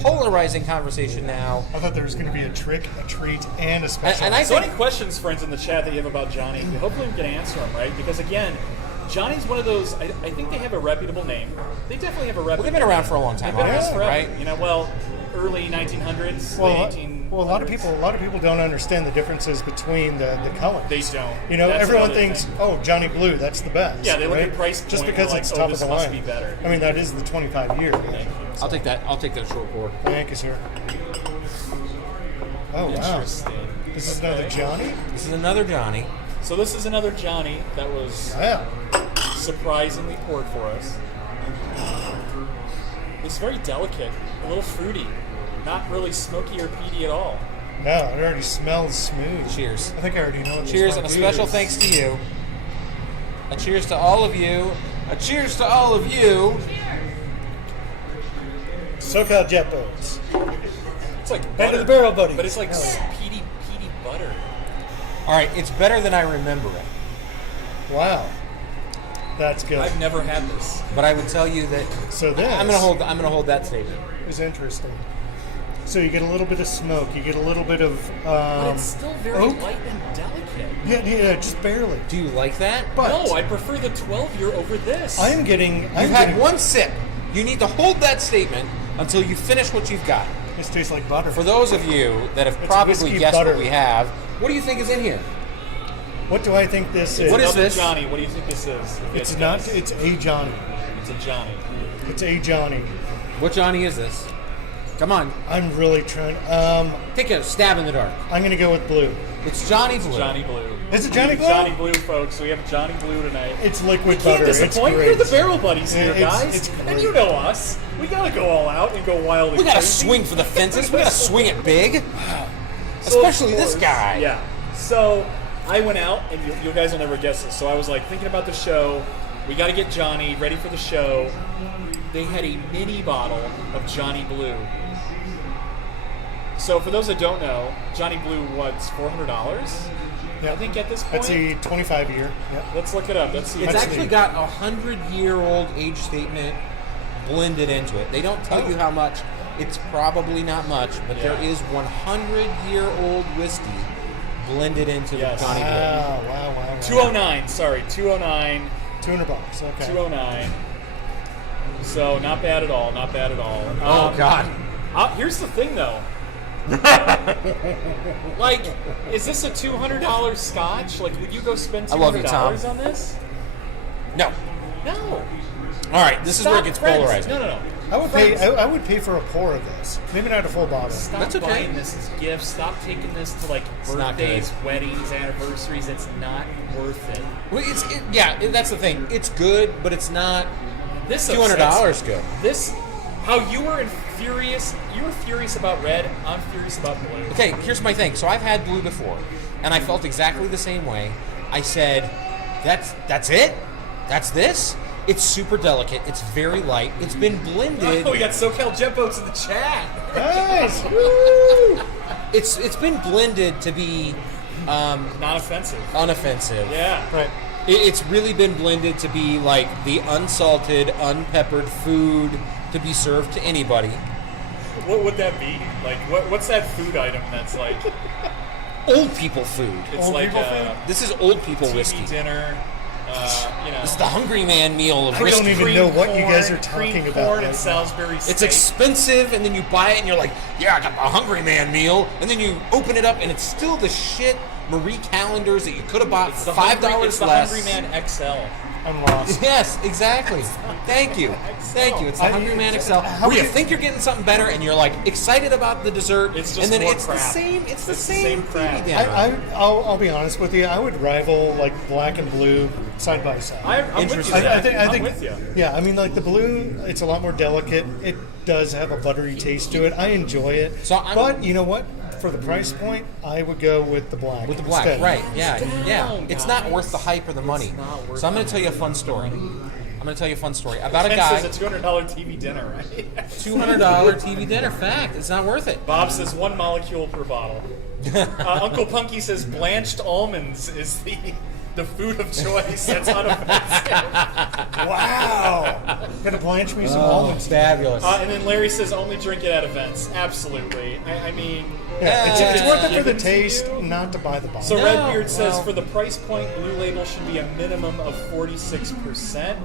polarizing conversation now. I thought there was going to be a trick, a treat, and a special. And I So think any questions, friends, in the chat that you have about Johnny, hopefully we can answer them, right? Because again, Johnny's one of those, I think they have a reputable name. They definitely have a reputable they've been around for a long They've time, been around obviously, forever, right? You know, well, early 1900s, late 1800s. Well, a lot of people don't understand the differences between the colors. They don't. You know, That's everyone another thinks, thing. oh, Johnny Blue, that's the best. Yeah, they look right? at price just point, because they're it's like, top oh, of the this must line. be better. I mean, that is the 25 year. Right? I'll take that short pour. Thank you, sir. Oh wow, Interesting. this is another Johnny. This is another Johnny. So this is another Johnny that was Wow. surprisingly poured for us. It's very delicate, a little fruity, not really smoky or peaty at all. No, it already smells smooth. Cheers. I think I already know what Cheers this and a might special be. thanks to you. A cheers to all of you. A cheers to all of you. SoCal Jet Boats. It's like Back butter, to the barrel, buddy. but it's like Hell yeah. peaty butter. All right, it's better than I remember it. Wow, that's good. I've never had this. But I would tell you that So this I'm gonna hold that statement. is interesting. So you get a little bit of smoke. You get a little bit of. But it's still very oak. light and delicate. Yeah, just barely. Do you like that? But No, I prefer the 12-year over this. I am getting. You've I'm had getting, one sip. You need to hold that statement until you finish what you've got. This tastes like butter. For those of you that have It's probably whiskey guessed butter. what we have, what do you think is in here? What do I think this is? What is Another this? Johnny, what do you think this is? If you had It's to not. guess. It's a Johnny. It's a Johnny. It's a Johnny. What Johnny is this? Come on. I'm really trying. Take a stab in the dark. I'm going to go with blue. It's Johnny Blue. Johnny Blue. Is it Johnny Blue? Johnny Blue, folks. We have Johnny Blue tonight. It's liquid Can't butter. It's disappoint. great. We're the Barrel Buddies here, It's- guys. it's And great. you know us. We gotta go all out and go wild and We gotta crazy. swing for the fences. We gotta swing it big. So, of Especially this course, guy. Yeah. So I went out, and you guys will never guess this. So I was like thinking about the show. We got to get Johnny ready for the show. They had a mini bottle of Johnny Blue. So for those that don't know, Johnny Blue was $400. Yeah. I think at this point. That's a 25 year. Yeah. Let's look it up. Let's see. It's That's actually neat. got a 100-year-old age statement blended into it. They don't tell you how much. It's probably not much, but there is 100-year-old whiskey blended into Yes. the Johnny Blue. Wow. 209. Sorry, 209. $200. Okay. 209. So not bad at all. Not bad at all. Oh God! Here's the thing, though. Like, is this a $200 scotch? Like, would you go spend I love you, $200 Tom. on this? No. No. All right, this is where it gets Friends. polarizing. No. I would pay. I would pay for a pour of this. Maybe not a full bottle. Stop That's okay. buying this as gifts. Stop taking this to, like, not birthdays, good. weddings, anniversaries. It's not worth it. Well, that's the thing. It's good, but it's not This $200 good. This, how you were furious. You were furious about red. I'm furious about blue. Okay, here's my thing. So I've had blue before, and I felt exactly the same way. I said, "That's it? That's this? It's super delicate. It's very light. It's been blended. Oh, we got SoCal Jet Boats in the chat. Nice. It's been blended to be Not offensive. unoffensive. Yeah. Right. It's really been blended to be like the unsalted, unpeppered food to be served to anybody. What would that be? Like, what's that food item that's like? Old people food. It's Old like people a This is old people TV whiskey. dinner. You know, This is the Hungry Man meal of I whiskey. don't even cream know what you corn, guys are cream talking about corn right and now. Salisbury steak. It's expensive, and then you buy it, and you're like, "Yeah, I got the Hungry Man meal," and then you open it up, and it's still the shit Marie Callender's that you could have bought It's for the $5 It's the less. Hungry Man XL. I'm lost. Yes, exactly. Thank you. Thank you. It's the Hungry Man XL. How Where you would- think you're getting something better, and you're like excited about the dessert, It's just and then more it's crap. the same. It's the It's the same same crap. TV dinner. I'll be honest with you. I would rival like black and blue side by side. I'm with you. Interesting. Zach. I I'm think, with you. yeah. I mean, like the blue, it's a lot more delicate. It does have a buttery taste to it. I enjoy it. So I'm- but you know what? For the price point, I would go with the black. With the black, instead. right? Yeah, yeah. down, It's not guys. worth the hype or the money. not worth So I'm going the to tell you a fun story. I'm going to tell you a fun story about a Ken guy. says a $200 TV dinner, right? $200 TV dinner. Fact, it's not worth it. Bob says 1 molecule per bottle. Uncle Punky says blanched almonds is the food of choice. That's unoffensive. Wow. Gonna blanch me some almonds. Fabulous. And then Larry says only drink it at events. Absolutely. I mean, Yeah, it's worth it for the given to taste, you. not to buy the bottle. So No, Redbeard says well- for the price point, Blue Label should be a minimum of 46%.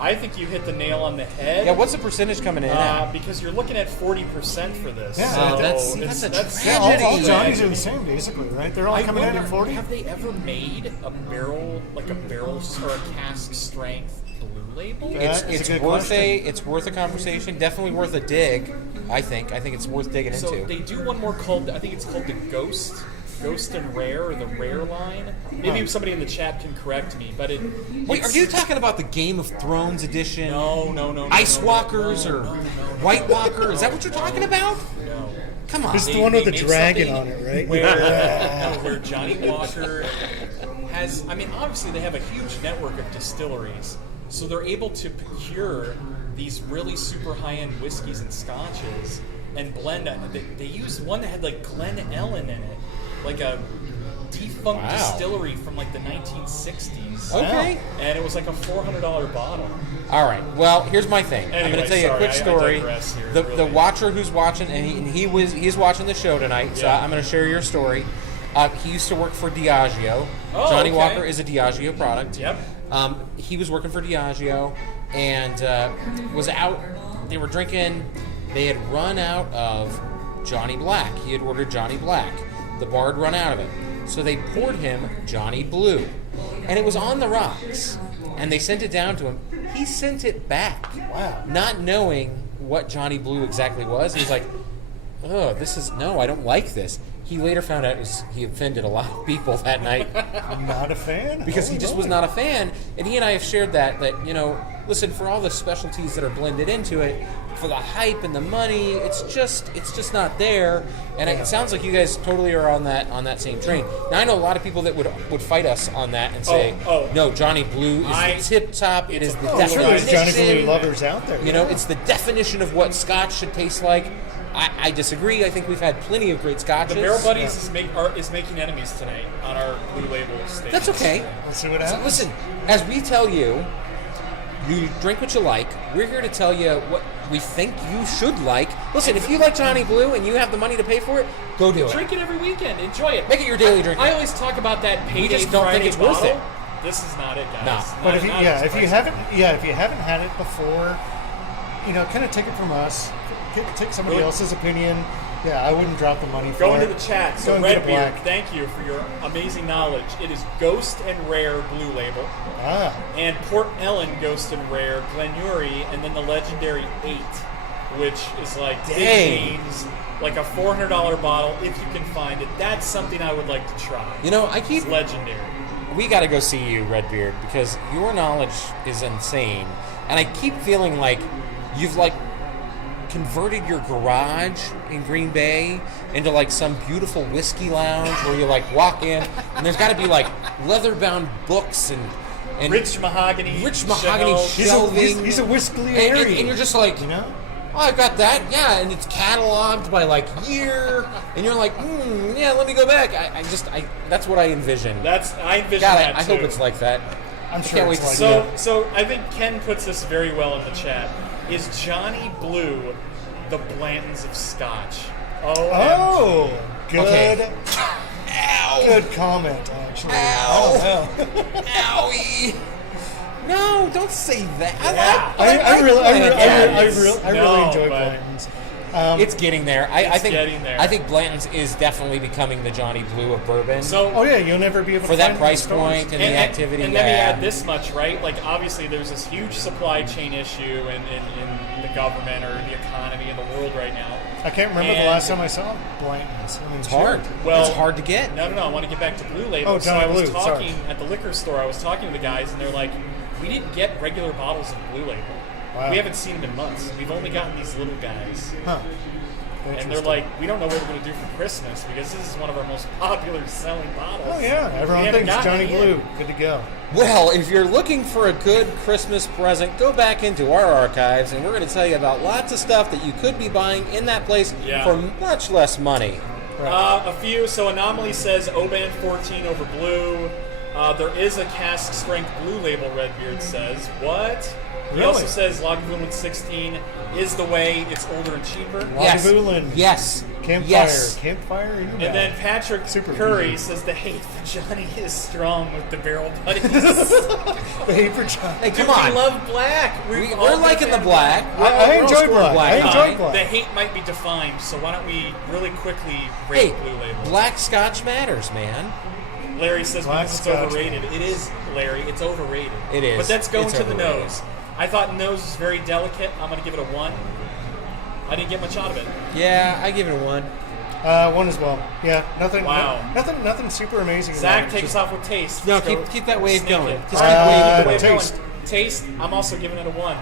I think you hit the nail on the head. Yeah, what's the percentage coming in at? Because you're looking at 40% for this. Yeah. So Oh, that's it's- yeah, all tragedy. Johnnies are the same, basically, right? They're all I coming in wonder, at 40. have they ever made a barrel or a cask strength Blue Label? That is It's a good worth question. it's worth a conversation. Definitely worth a dig. I think it's worth digging So into. they do one more called, I think it's called the Ghost and Rare, or the Rare line. Maybe somebody in the chat can correct me, but it. Wait, it's- are you talking about the Game of Thrones edition? No. Ice no, Walkers no, or no, no, White no, Walker? Is that what you're talking about? No. Come on. It's the They- one with they the make dragon something on it, right? where Johnny Walker has, I mean, obviously they have a huge network of distilleries, so they're able to procure these really super high-end whiskeys and scotches and blend it. They used one that had like Glen Ellen in it, like a defunct Wow. distillery from like the 1960s. Okay. And it was like a $400 bottle. All right. Well, here's my thing. I'm Anyway, going to tell you a sorry, quick I story. digress here, The really. watcher who's watching, and he's watching the show tonight. So Yeah. I'm going to share your story. He used to work for Diageo. Oh, Johnny okay. Walker is a Diageo product. Yep. He was working for Diageo and was out. They were drinking. They had run out of Johnny Black. He had ordered Johnny Black. The bar had run out of it. So they poured him Johnny Blue. And it was on the rocks. And they sent it down to him. He sent it back. Wow. Not knowing what Johnny Blue exactly was. He was like, "Oh, I don't like this." He later found out he offended a lot of people that night. I'm not a fan. Because he just was not a fan. And he and I have shared that, listen, for all the specialties that are blended into it, for the hype and the money, it's just not there. And it sounds like you guys totally are on that same train. Now, I know a lot of people that would fight us on that and say, no, Johnny Blue is the tip top. It is the I'm sure there's Johnny definition. Blue lovers out there. It's the definition of what Scotch should taste like. I disagree. I think we've had plenty of great scotches. The Barrel Buddies is making enemies tonight on our Blue Label stage. That's okay. Let's see what happens. Listen, as we tell you, you drink what you like. We're here to tell you what we think you should like. Listen, if you like Johnny Blue and you have the money to pay for it, go do it. Drink it every weekend. Enjoy it. Make it your daily drink. I always talk about that payday just don't Friday think it's worth bottle. it. This is not it, guys. No. But if you haven't had it before, kind of take it from us. Take somebody else's opinion. Yeah, I wouldn't drop the money for Go it. into the chat. So Go and get a Redbeard, black. thank you for your amazing knowledge. It is Ghost and Rare Blue Label. And Port Ellen Ghost and Rare, Glenuri, and then the legendary 8, which is like big names, like a $400 bottle if you can find it. That's something I would like to try. It's legendary. We got to go see you, Redbeard, because your knowledge is insane, and I keep feeling like you've converted your garage in Green Bay into some beautiful whiskey lounge where you walk in and there's got to be leather-bound books and rich mahogany shelving. He's a whiskey-ary. And you're just like, oh, I've got that, yeah, and it's cataloged by year, and you're like, yeah, let me go back. That's what I envision. I envision God, that I too. hope it's like that. I'm sure can't wait it's to like see that. So I think Ken puts this very well in the chat. Is Johnny Blue the Blantons of Scotch? Oh, good. Okay. Ow. Good comment, actually. Ow. Oh, Owie. No, don't say that. I really enjoy but- Blanton's. It's getting there. I think getting there. I think Blanton's is definitely becoming the Johnny Blue of bourbon. So You'll never be able to for that find price it in stores. point and the activity. And let me add this much, right? Obviously, there's this huge supply chain issue in the government or the economy in the world right now. I can't remember the last time I saw Blanton's. It's hard. Well, it's hard to get. No. I want to get back to Blue Label. Oh, so Johnny I was Blue, talking sorry. at the liquor store. I was talking to the guys, and they're like, "We didn't get regular bottles of Blue Label. Wow. We haven't seen them in months. We've only gotten these little guys." Huh. And they're like, "We don't know what we're going to do for Christmas because this is one of our most popular selling bottles." Oh, yeah. Everyone We haven't thinks gotten Johnny it Blue. yet. Good to go. Well, if you're looking for a good Christmas present, go back into our archives, and we're going to tell you about lots of stuff that you could be buying in that place for much less money. A few. So Anomaly says Oban 14 over Blue. There is a cask strength Blue Label. Redbeard says what? He also says Lagavulin 16 is the way. It's older and cheaper. Lagavulin. Yes. Campfire. Yes. Campfire. And then Patrick Super Curry easy. says the hate for Johnny is strong with the Barrel Buddies. The hate for Johnny. Hey, come We on. love black. We're all liking the fan black. I We're all enjoy scoring black. I enjoy tonight. black. The hate might be defined, so why don't we really quickly rate Hey, Blue Label? black Scotch matters, man. Larry says Black it's Scotch, overrated. It is, Larry. It's overrated. It is. But that's going It's to the overrated. nose. I thought nose was very delicate. I'm going to give it a 1. I didn't get much out of it. Yeah, I give it a 1. 1 as well. Yeah, nothing. Wow. Nothing super amazing. Zach about it. takes off with taste. No, Let's go. keep that wave Sneak going. it. Just keep waving the wave. taste. Taste. I'm also giving it a 1.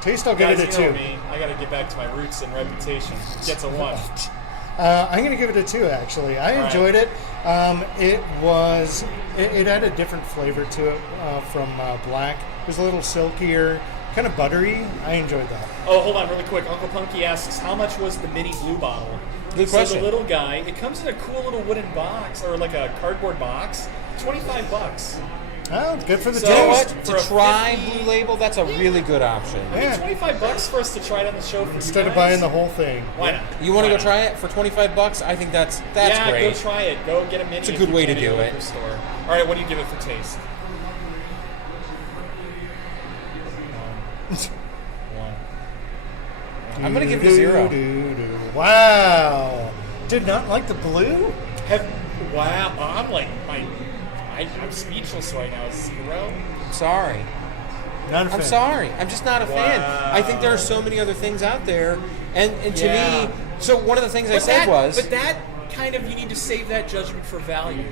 Taste. I'll give Guys, it a you 2. know me. I got to get back to my roots and reputation. Gets a 1. I'm going to give it a 2. Actually, I All enjoyed it. It had a different flavor to it from black. It was a little silkier, kind of buttery. I enjoyed that. Oh, hold on, really quick. Uncle Punky asks, how much was the mini blue bottle? Good So question. the little guy, it comes in a cool little wooden box, or like a cardboard box. $25. Oh, good for the So You know taste. what? For To a try 50 Blue Label, that's a really good option. Yeah. $25 for us to try it on the show for Instead you of guys? buying the whole thing. Why not? You want to Why go not? try it for $25? I think that's Yeah, great. go try it. Go get a mini. It's a if good you way can to at do your it. liquor store. All right, what do you give it for taste? 1. I'm going to give it a 0. Wow. Did not like the blue? Wow, I'm like, I'm speechless right now. 0? Sorry. Not a fan. I'm sorry. I'm just not a fan. I think there are so many other things out there. And to me, so one of the things I said was... But that kind of, you need to save that judgment for value.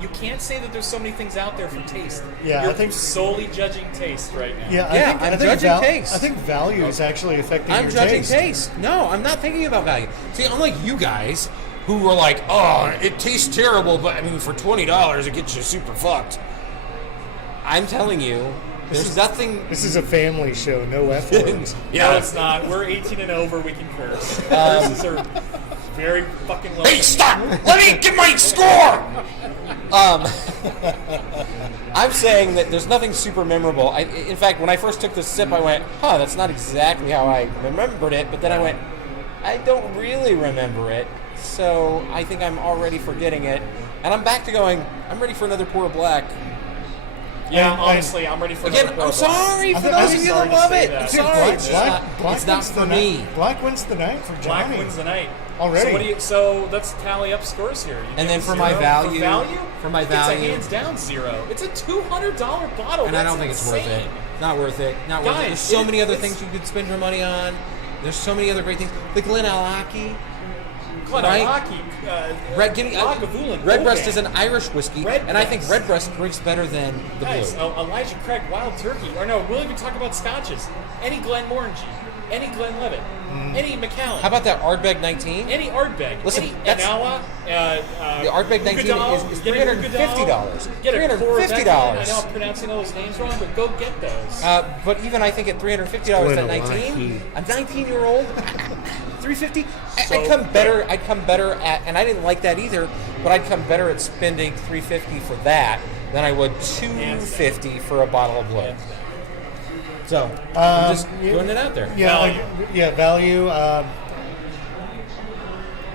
You can't say that there's so many things out there for taste. Yeah, You're I think solely judging taste right now. Yeah, I'm judging taste. I think value is actually affecting I'm your judging taste. taste. No, I'm not thinking about value. See, unlike you guys, who were like, oh, it tastes terrible, but I mean, for $20, it gets you super fucked. I'm telling you, there's nothing... This is a family show, no F words. No, it's not. We're 18 and over. We can curse. Curses are very fucking low. Hey, stop! Let me get my score! I'm saying that there's nothing super memorable. In fact, when I first took this sip, I went, that's not exactly how I remembered it. But then I went, I don't really remember it. So I think I'm already forgetting it. And I'm back to going, I'm ready for another pour of black. Yeah, honestly, I'm ready for Again, another I'm sorry for those of you that sorry to love say it. that. I'm sorry. Black It's not wins for the me. night. Black wins the night for Johnny. Black wins the night. Already. So let's tally up scores here. You And give then it for my 0? value- For value? It's a hands down 0. It's a $200 bottle. And I don't think That's it's worth it. insane. Not worth it. Not worth it. Guys, There's so many other it's- things you could spend your money on. There's so many other great things. The Glenallachie. Glenallachie, Lagavulin. Redbreast is an Irish whiskey, and I think Redbreast drinks better than the Guys, Blue. Elijah Craig, Wild Turkey. Or no, we'll even talk about scotches. Any Glenmorangie, any Glenlivet, any Macallan. How about that Ardbeg 19? Any Ardbeg. Listen, any that's- Inala, The Ardbeg 19 is get a $350. Get a $350. I know I'm pronouncing all those names wrong, but go get those. But even I think at $350 at 19, Glenallachie. a 19-year-old, $350. So I'd come better at, and I didn't like that either. But I'd come better at spending $350 for that than I would $250 for a bottle of Blue. So I'm just putting it out there. Value.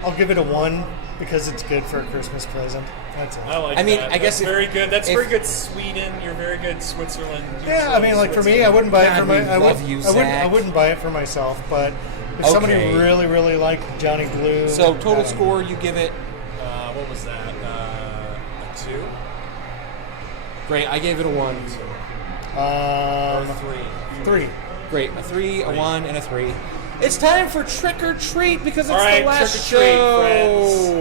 I'll give it a 1 because it's good for a Christmas present. That's it. I like I mean, that. I guess That's very good. That's if- very good Sweden. You're very good Switzerland. Yeah, I mean, like for me, I wouldn't buy it for God, my. we I love you, Zach. wouldn't buy it for myself, but if somebody Okay. really, really liked Johnny Blue. So total score, you give it. What was that? A 2 Great, I gave it a 1. or 3? 3. Great, a 3, a 1, and a 3. It's time for Trick or Treat because it's All right, the last Trick or Treat, show.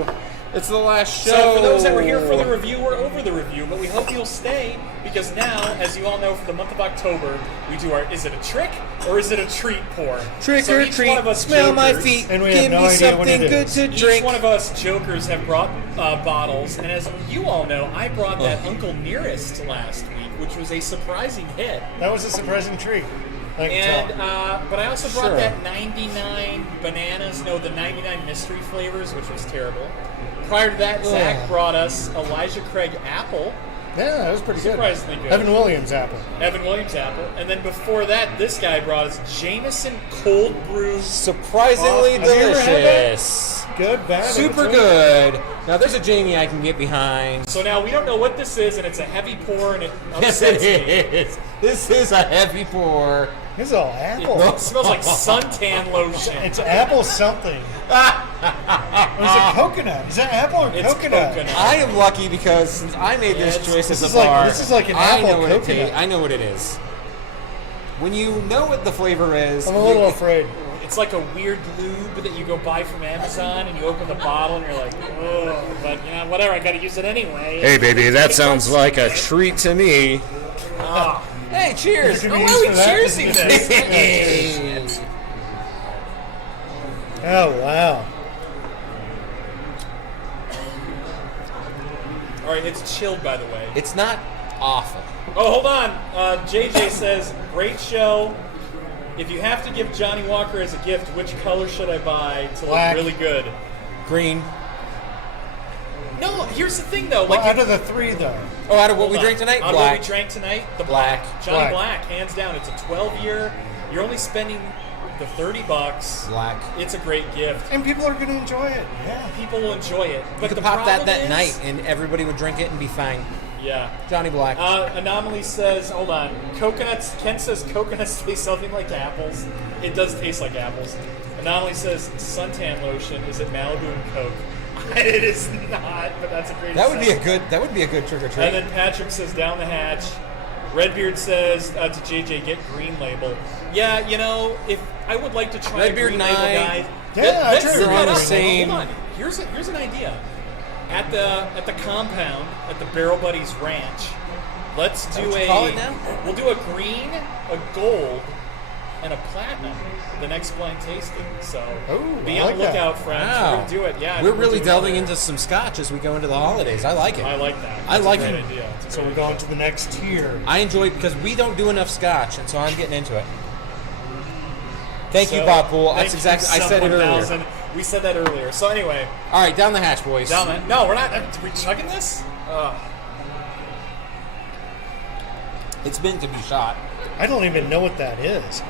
friends. It's the last show. So for those that were here for the review, we're over the review, but we hope you'll stay because now, as you all know, for the month of October, we do our is it a trick or is it a treat pour? Trick So or each treat, one of us smell my jokers- feet, And we give have no me idea what something it good is. to Each drink. one of us jokers have brought bottles, and as you all know, I brought that Uncle Nearest last week, which was a surprising hit. That was a surprising treat. I can And tell. but I also brought Sure. that 99 bananas, no, the 99 mystery flavors, which was terrible. Prior to that, Zach brought us Elijah Craig apple, Yeah, that was pretty good. surprisingly good. Evan Williams apple. Evan Williams apple, and then before that, this guy brought us Jameson cold brew. Surprisingly Have you ever had that? delicious. Good, bad. Super in between. good. Now there's a Jamie I can get behind. So now we don't know what this is, and it's a heavy pour, and it Yes, it upsets me. is. This is a heavy pour. This is all apple. It smells like suntan lotion. It's apple something. Or is it coconut? Is that apple or It's coconut? coconut. I am lucky because since I made this It's- choice this at is the like- bar, this is like an I apple know what it coconut. I know what it is. When you know what the flavor is, I'm a little afraid. It's like a weird lube that you go buy from Amazon, and you open the bottle, and you're like, oh, but you know, whatever, I got to use it anyway. Hey, baby, that sounds like a treat to me. Ah. Hey, cheers! Can Oh, we why use are we for that? cheersing this? Hey. Oh, wow. All right, it's chilled, by the way. It's not awful. Oh, hold on. JJ says, great show. If you have to give Johnny Walker as a gift, which color should I buy to look Black. really good? Green. No, here's the thing, though. Well, Like, out of the 3, though. Oh, out of what hold we on. drink tonight? Out of Black. what we drank tonight? The Black. Johnny Black. Black, hands down. It's a 12-year. You're only spending the $30. Black. It's a great gift. And people are going to enjoy it. Yeah. People will enjoy it. You But could the pop that problem is, night and everybody would drink it and be fine. Yeah. Johnny Black. Anomaly says, hold on. Coconuts. Ken says coconuts taste something like apples. It does taste like apples. Anomaly says suntan lotion. Is it Malibu and Coke? It is not, but that's a great. That would be assessment. a good trick or treat. And then Patrick says down the hatch. Redbeard says to JJ, get Green Label. Yeah, if I would like to try Redbeard Green and Label, I- guys. Yeah, let's I tried set Green that Label. up. Same. Hold on. Here's an idea. At the compound at the Barrel Buddies Ranch, let's do what you call it now? We'll do a green, a gold, and a platinum the next blind tasting. So be I on like the lookout, friends. Wow. We're gonna do it. Yeah, We're we'll really do it. delving into some scotch as we go into the holidays. I like it. I like that. I It's like a great it. idea. It's a So great we're going idea. to the next tier. I enjoy it because we don't do enough scotch, and so I'm getting into it. Thank you, So, Bob Poole. thank That's you, exactly. I said it earlier. 1000. We said that earlier. So anyway, All right, down the hatch, boys. down that. No, we're not. Are we chugging this? It's meant to be shot. I don't even know what that is.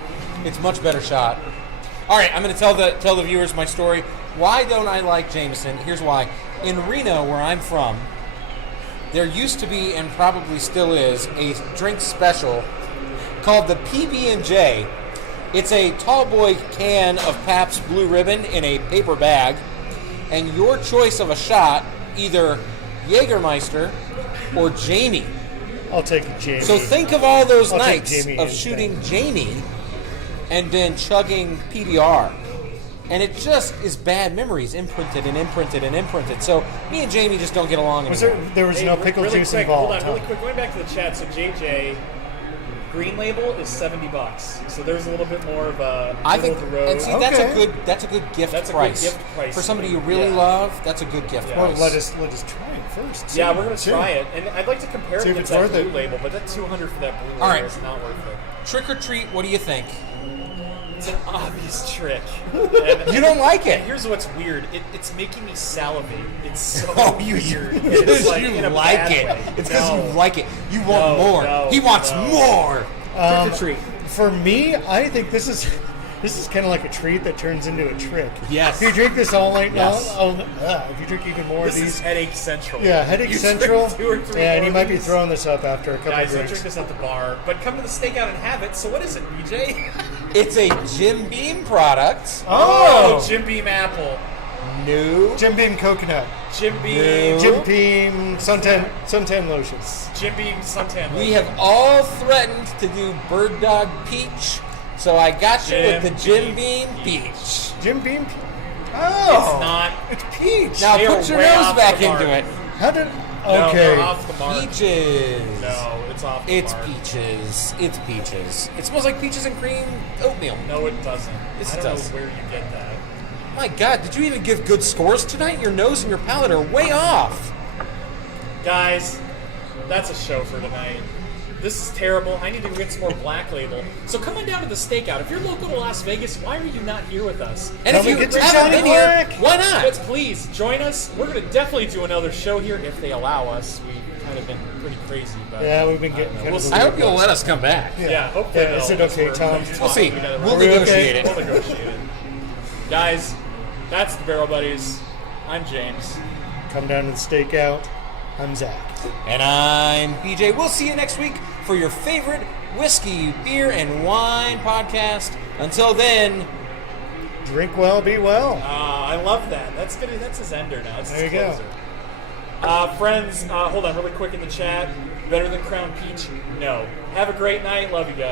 It's much better shot. All right, I'm going to tell the viewers my story. Why don't I like Jameson? Here's why. In Reno, where I'm from, there used to be, and probably still is, a drink special called the PB&J. It's a tall boy can of Pabst Blue Ribbon in a paper bag, and your choice of a shot, either Jägermeister or Jamie. I'll take a Jamie. So think of all those I'll take nights Jamie of hands shooting down. Jamie and then chugging PBR. And it just is bad memories, imprinted and imprinted and imprinted. So me and Jamie just don't get along Was anymore. there was Hey, no pickle really juice quick, involved? Hold on, really huh? quick. Going back to the chat. So JJ, Green Label is $70. So there's a little bit more of a I middle think, of the road. and see, Okay. that's a good gift That's a good price. gift price For somebody to you me. really Yeah. love. That's a good gift Yeah. Well, price. let us try it first. Yeah, we're gonna See. try it, and I'd like to compare it See if against it's that worth Blue it. Label, but that $200 for that Blue Label All right. is not worth it. Trick or treat, what do you think? It's an obvious trick. And, You don't like it. and here's what's weird. It's making me salivate. It's so Oh, you weird. Because It's like you in a like bad it. way. It's because No. you like it. You want No, more. no, He wants no. more. Trick or treat. For me, I think this is kind of like a treat that turns into a trick. Yes. If you drink this all night Yes. long, if you drink even more This of is these, headache central. yeah, headache You central. drink 2 or 3 Yeah, and more you of might be these. throwing this up after a couple Guys, of don't drinks. drink this at the bar, but come to the stakeout and have it. So what is it, BJ? It's a Jim Beam product. Oh, Jim Beam Apple. No. Jim Beam coconut, Jim Beam. No. Jim Beam suntan lotions. Jim Beam suntan. We have all threatened to do Bird Dog Peach, so I got you with the Jim Beam Peach. Jim Beam. It's Oh, not. it's peach. Now They are put your way nose off back the mark. into it. How did? No, Okay. they're off the mark. Peaches. No, it's off the It's mark. peaches. It's peaches. It smells like peaches and cream oatmeal. No, it doesn't. Yes, I it don't does. know where you get that. My God, did you even give good scores tonight? Your nose and your palate are way off. Guys, that's a show for tonight. This is terrible. I need to get some more Black Label. So come on down to the stakeout. If you're local to Las Vegas, why are you not here with us? And if Come you and get your haven't Johnnie been here, Black. why not? Let's please join us. We're going to definitely do another show here if they allow us. We've kind of been pretty crazy. But Yeah, we've been getting I don't know. kind We'll of. see. I hope you'll let us come back. Yeah, hopefully Yeah, is they'll- it okay, we're- Tom? We'll see. We gotta- We'll Are we negotiate okay? it. We'll negotiate it. Guys, that's the Barrel Buddies. I'm James. Come down to the stakeout. I'm Zach. And I'm BJ. We'll see you next week for your favorite whiskey, beer, and wine podcast. Until then, Drink well, be well. I love that. That's good. That's his ender now. It's There his you go. closer. Friends, hold on really quick in the chat. Better than Crown Peach? No. Have a great night. Love you guys.